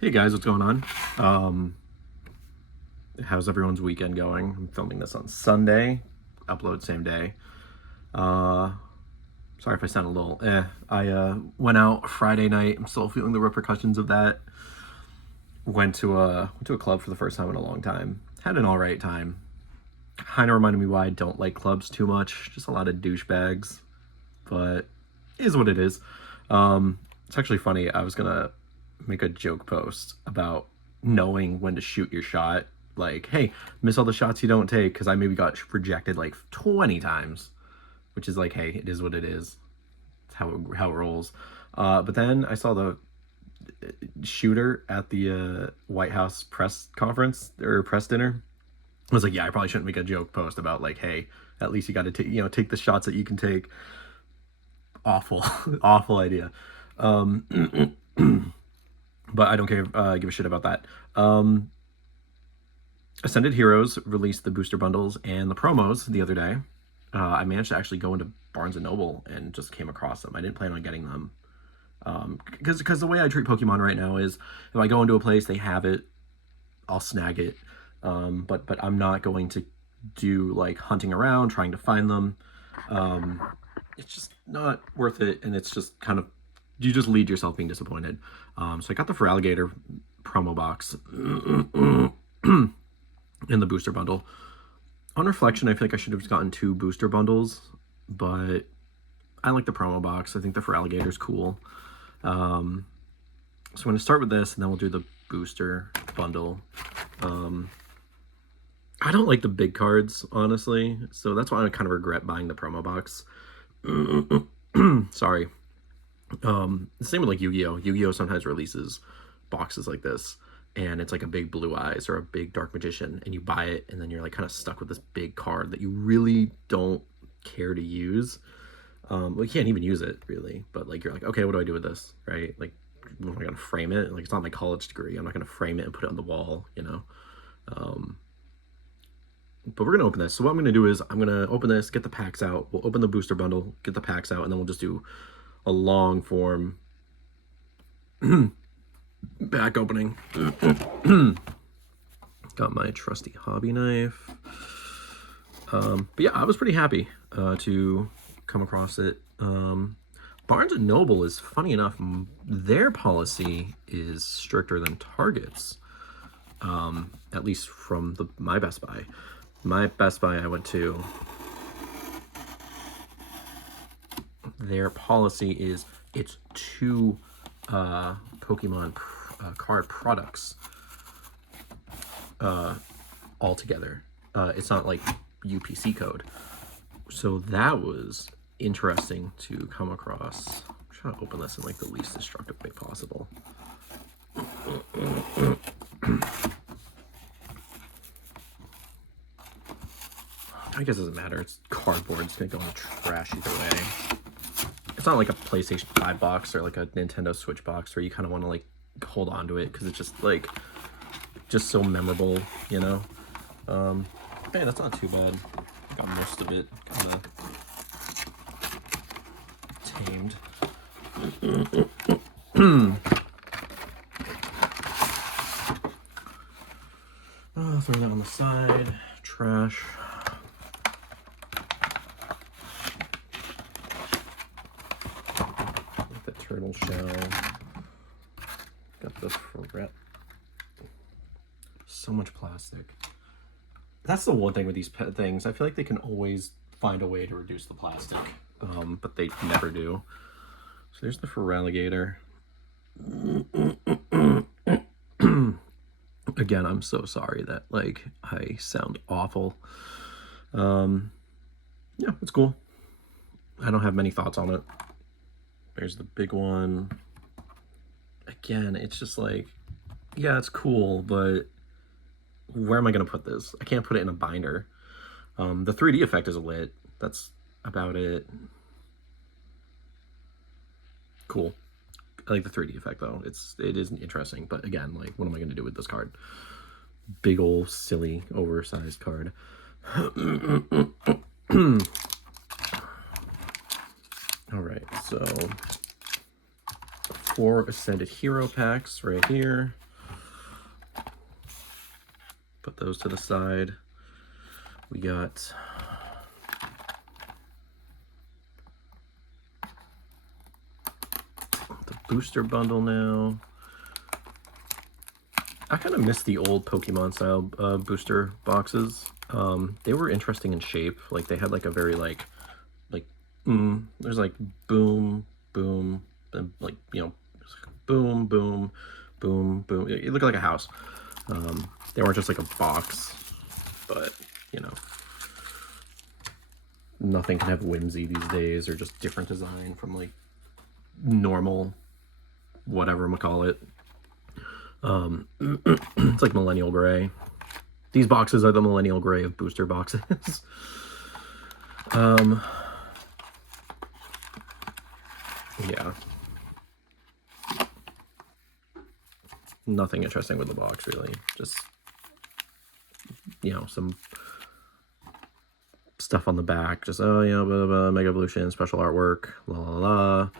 Hey guys, what's going on? How's everyone's weekend going? I'm filming this on Sunday, upload same day. Uh, Sorry if I sound a little I went out Friday night. I'm still feeling the repercussions of that. Went to a club for the first time in a long time. Had an all right time. Kind of reminded me why I don't like clubs too much. Just a lot of douchebags, but it is what it is. It's actually funny. I was gonna make a joke post about knowing when to shoot your shot. Like, hey, miss all the shots you don't take because I maybe got rejected like 20 times, which is like, hey, it is what it is. It's how it rolls. But then I saw the shooter at the White House press conference or press dinner. I was like, yeah, I probably shouldn't make a joke post about like, hey, at least you got to take the shots that you can take. Awful, awful idea. Um, but I don't give a shit about that. Ascended Heroes released the booster bundles and the promos the other day. I managed to actually go into Barnes and Noble and just came across them. I didn't plan on getting them because the way I treat Pokemon right now is if I go into a place they have it, I'll snag it. But I'm not going to do like hunting around trying to find them. It's just not worth it, and it's just kind of you just lead yourself being disappointed. So I got the Feraligatr promo box in the booster bundle. On reflection, I feel like I should have gotten 2 booster bundles, but I like the promo box. I think the Feraligatr's cool. So I'm going to start with this, and then we'll do the booster bundle. I don't like the big cards, honestly, so that's why I kind of regret buying the promo box. Sorry. The same with like Yu-Gi-Oh! Yu-Gi-Oh! Sometimes releases boxes like this, and it's like a big Blue Eyes or a big Dark Magician, and you buy it, and then you're like kind of stuck with this big card that you really don't care to use. Well, you can't even use it really, but like you're like, okay, what do I do with this, right? Like, am I gonna frame it? Like, it's not my college degree. I'm not gonna frame it and put it on the wall, you know. But we're gonna open this. So what I'm gonna do is I'm gonna open this, get the packs out. We'll open the booster bundle, get the packs out, and then we'll just do a long form back opening. Got my trusty hobby knife. But yeah, I was pretty happy to come across it. Barnes and Noble is, funny enough, their policy is stricter than Target's, at least from my Best Buy. My Best Buy I went to, their policy is it's 2 Pokemon card products altogether. It's not like UPC code. So that was interesting to come across. I'm trying to open this in like the least destructive way possible. I guess it doesn't matter. It's cardboard. It's gonna go in the trash either way. It's not like a PlayStation 5 box or like a Nintendo Switch box where you kind of want to like hold on to it because it's just like so memorable, you know. Hey, that's not too bad. Got most of it kind of tamed. Throw that on the side. Trash. Like the turtle shell. Got the ferret. So much plastic. That's the one thing with these pet things. I feel like they can always find a way to reduce the plastic, but they never do. So there's the Feraligatr. Again, I'm so sorry that like I sound awful. Yeah, it's cool. I don't have many thoughts on it. There's the big one. Again, it's just like, yeah, it's cool, but where am I going to put this? I can't put it in a binder. The 3D effect is lit. That's about it. Cool. I like the 3D effect though. It is interesting, but again, like, what am I going to do with this card? Big old silly oversized card. All right, so 4 Ascended Hero packs right here. Put those to the side. We got the booster bundle now. I kind of miss the old Pokemon style booster boxes. They were interesting in shape. Like they had like a very there's like boom, boom, and like, you know, boom, boom, boom, boom. It looked like a house. They weren't just like a box, but you know, nothing can have whimsy these days, or just different design from like normal, whatever I'm gonna call it. It's like millennial gray. These boxes are the millennial gray of booster boxes. Yeah. Nothing interesting with the box, really. Just, you know, some stuff on the back. Just, oh, you know, blah, blah, blah, Mega Evolution, special artwork, la la la.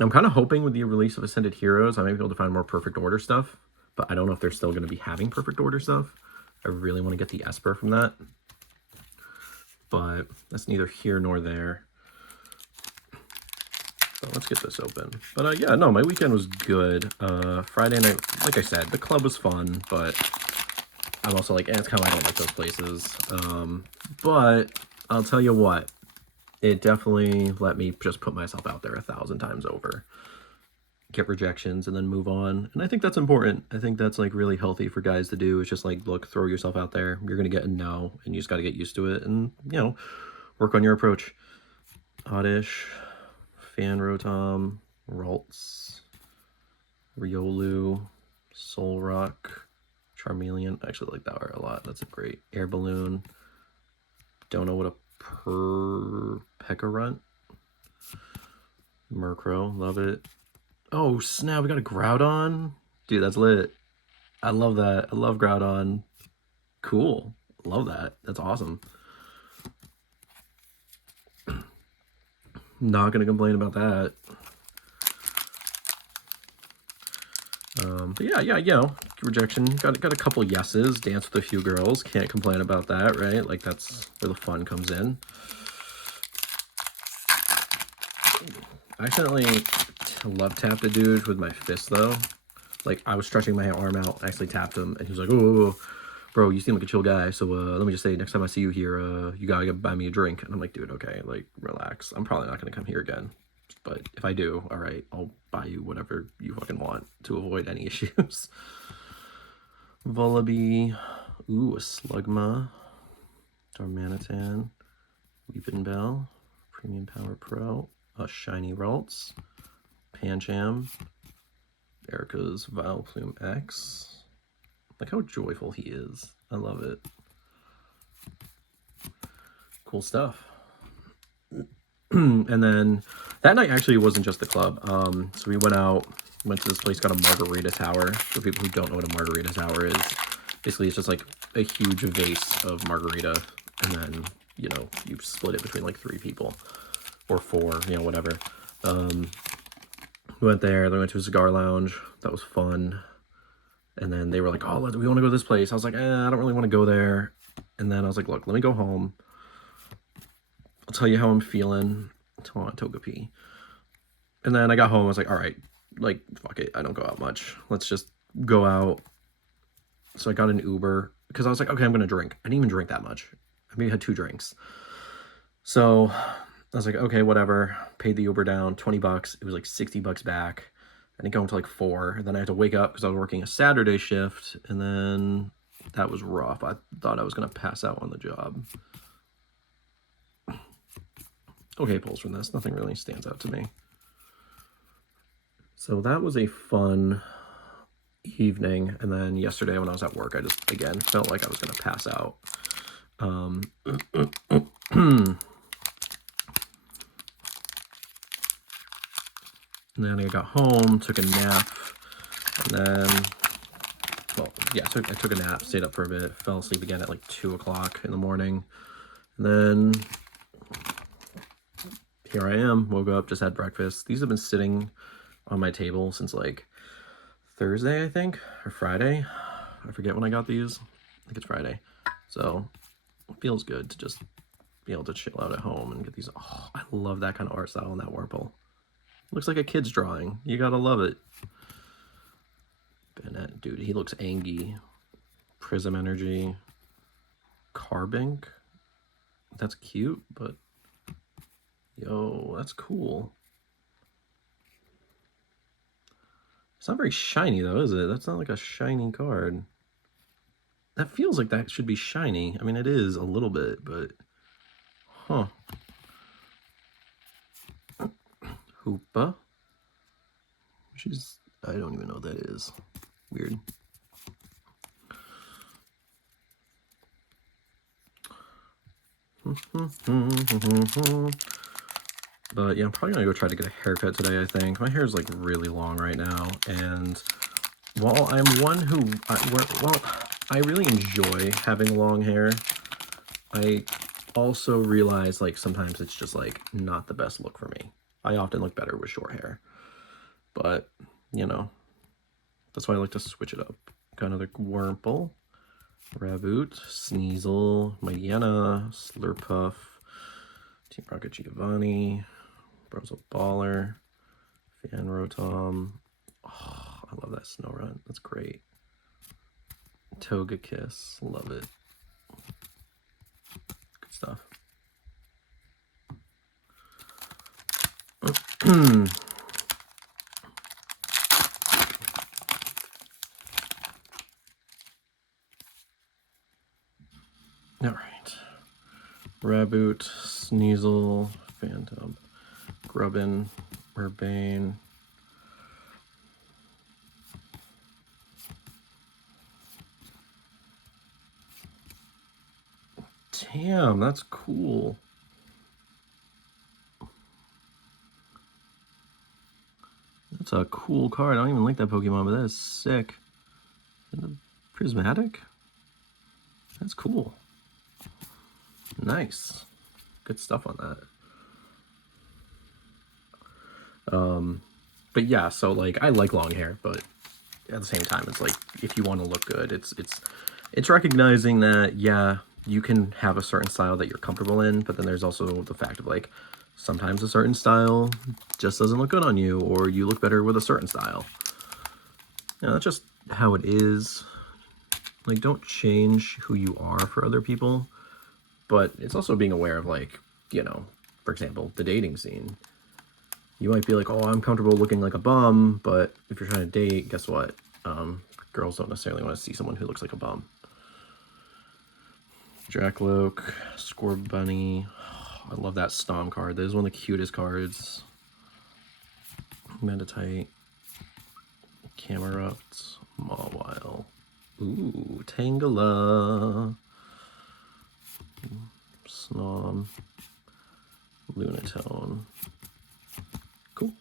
I'm kind of hoping with the release of Ascended Heroes, I might be able to find more Perfect Order stuff, but I don't know if they're still going to be having Perfect Order stuff. I really want to get the Esper from that, but that's neither here nor there. So let's get this open. But yeah, no, my weekend was good. Friday night, like I said, the club was fun, but I'm also like, it's kind of, I don't like those places. But I'll tell you what, it definitely let me just put myself out there 1,000 times over. Get rejections and then move on. And I think that's important. I think that's like really healthy for guys to do. It's just like, look, throw yourself out there. You're going to get a no, and you just got to get used to it and, you know, work on your approach. Oddish, Fan Rotom, Ralts, Riolu, Solrock, Charmeleon. I actually like that art a lot. That's a great Air Balloon. Don't know what a Pecarunt. Murkrow, love it. Oh snap, we got a Groudon. Dude, that's lit. I love that. I love Groudon. Cool. Love that. That's awesome. Not gonna complain about that. But yeah, you know, rejection. Got a couple yeses. Dance with a few girls. Can't complain about that, right? Like that's where the fun comes in. I accidentally love tapped a dude with my fist though. Like I was stretching my arm out, I actually tapped him, and he was like, "Oh, bro, you seem like a chill guy. So let me just say, next time I see you here, you gotta buy me a drink." And I'm like, "Dude, okay, like relax. I'm probably not gonna come here again, but if I do, all right, I'll buy you whatever you fucking want to avoid any issues." Vullaby, ooh, a Slugma, Darmanitan, Weepinbell, Premium Power Pro, a Shiny Ralts, Pancham, Erica's Vileplume X. Like how joyful he is. I love it. Cool stuff. And then that night actually wasn't just the club. So we went to this place called a Margarita Tower. For people who don't know what a Margarita Tower is, basically it's just like a huge vase of margarita, and then, you know, you split it between like 3 people or 4, you know, whatever. We went there. They went to a cigar lounge. That was fun. And then they were like, "Oh, we want to go to this place." I was like, I don't really want to go there. And then I was like, "Look, let me go home. I'll tell you how I'm feeling." Come on, Togepi. And then I got home. I was like, all right, like, fuck it. I don't go out much. Let's just go out. So I got an Uber because I was like, okay, I'm going to drink. I didn't even drink that much. I maybe had 2 drinks. So I was like, okay, whatever. Paid the Uber down, $20. It was like $60 back. I didn't go until like 4. And then I had to wake up because I was working a Saturday shift. And then that was rough. I thought I was going to pass out on the job. Okay, pulls from this. Nothing really stands out to me. So that was a fun evening. And then yesterday when I was at work, I just, again, felt like I was going to pass out. And then I got home, took a nap, and then, well, yeah, I took a nap, stayed up for a bit, fell asleep again at like 2 o'clock in the morning. And then here I am, woke up, just had breakfast. These have been sitting on my table since like Thursday, I think, or Friday. I forget when I got these. I think it's Friday. So it feels good to just be able to chill out at home and get these. Oh, I love that kind of art style in that Wurmple. Looks like a kid's drawing. You gotta love it. Bennett, dude, he looks angy. Prism Energy. Carbink. That's cute, but yo, that's cool. It's not very shiny though, is it? That's not like a shiny card. That feels like that should be shiny. I mean, it is a little bit, but huh. Hoopa. I don't even know what that is. Weird. But yeah, I'm probably gonna go try to get a haircut today, I think. My hair is like really long right now, and while I'm one who, I really enjoy having long hair, I also realize like sometimes it's just like not the best look for me. I often look better with short hair, but you know, that's why I like to switch it up. Got another Wurmple, Raboot, Sneasel, Mightyena, Slurpuff, Team Rocket Giovanni, Brozo Baller, Fan Rotom. Oh, I love that Snorunt. That's great. Togekiss, love it. Good stuff. All right. Raboot, Sneasel, Phantom, Grubbin, Urbane. Damn, that's cool. That's a cool card. I don't even like that Pokemon, but that is sick. Is it prismatic? That's cool. Nice. Good stuff on that. But yeah, so like I like long hair, but at the same time it's like if you want to look good, it's recognizing that yeah, you can have a certain style that you're comfortable in, but then there's also the fact of like sometimes a certain style just doesn't look good on you, or you look better with a certain style. You know, that's just how it is. Like, don't change who you are for other people, but it's also being aware of like, you know, for example, the dating scene. You might be like, oh, I'm comfortable looking like a bum, but if you're trying to date, guess what? Girls don't necessarily want to see someone who looks like a bum. Jackalope, Scorbunny. I love that Stom card. That is one of the cutest cards. Meditite, Camerupt, Mawile. Ooh, Tangela. Snom. Lunatone. Cool.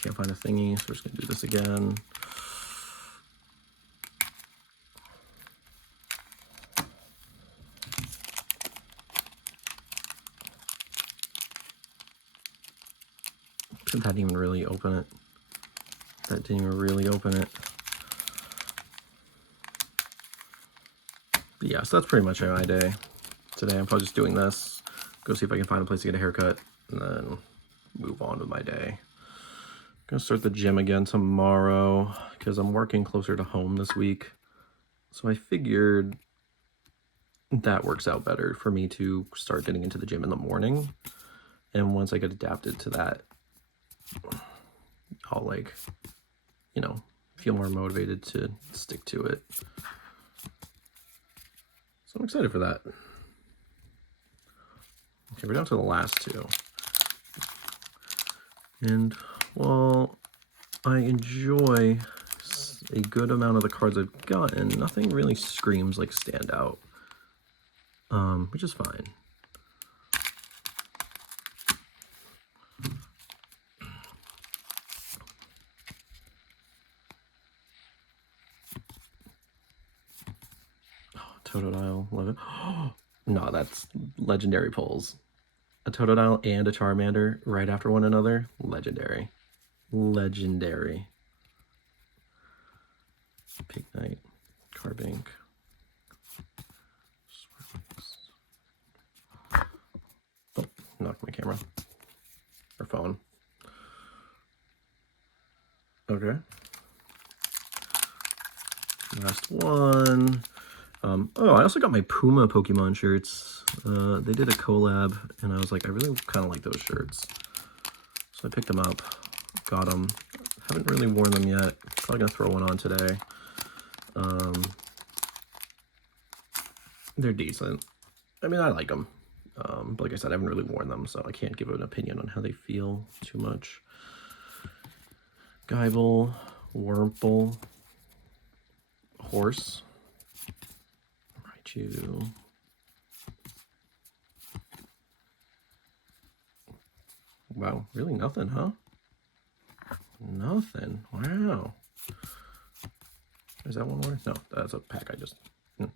Can't find a thingy, so we're just gonna do this again. That didn't even really open it. That didn't even really open it. But yeah, so that's pretty much my day. Today I'm probably just doing this, go see if I can find a place to get a haircut, and then move on with my day. Gonna start the gym again tomorrow because I'm working closer to home this week. So I figured that works out better for me to start getting into the gym in the morning. And once I get adapted to that, I'll like, you know, feel more motivated to stick to it. So I'm excited for that. Okay, we're down to the last two. And while I enjoy a good amount of the cards I've gotten, nothing really screams like standout, which is fine. Oh, Totodile, love it. No, that's legendary pulls. A Totodile and a Charmander right after one another. Legendary. Legendary. Pignite. Carbink. Oh, knocked my camera. Or phone. Okay. Last one. Oh, I also got my Puma Pokemon shirts. They did a collab, and I was like, I really kind of like those shirts. So I picked them up, got them. Haven't really worn them yet. Probably gonna throw one on today. They're decent. I mean, I like them. But like I said, I haven't really worn them, so I can't give an opinion on how they feel too much. Geibel, Wurmple, Horse, Raichu, wow, really nothing, huh? Nothing. Wow. Is that one more? No, that's a pack I just... All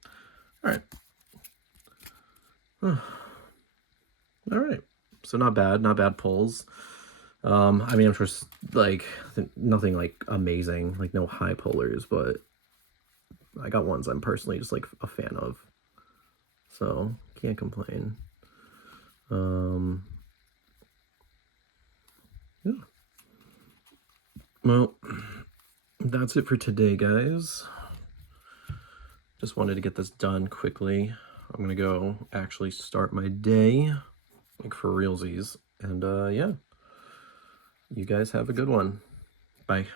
right. All right. So not bad pulls. I mean, I'm sure like nothing like amazing, like no high pullers, but I got ones I'm personally just like a fan of. So can't complain. Yeah. Well, that's it for today, guys. Just wanted to get this done quickly. I'm gonna go actually start my day, like for realsies. And yeah, you guys have a good one. Bye.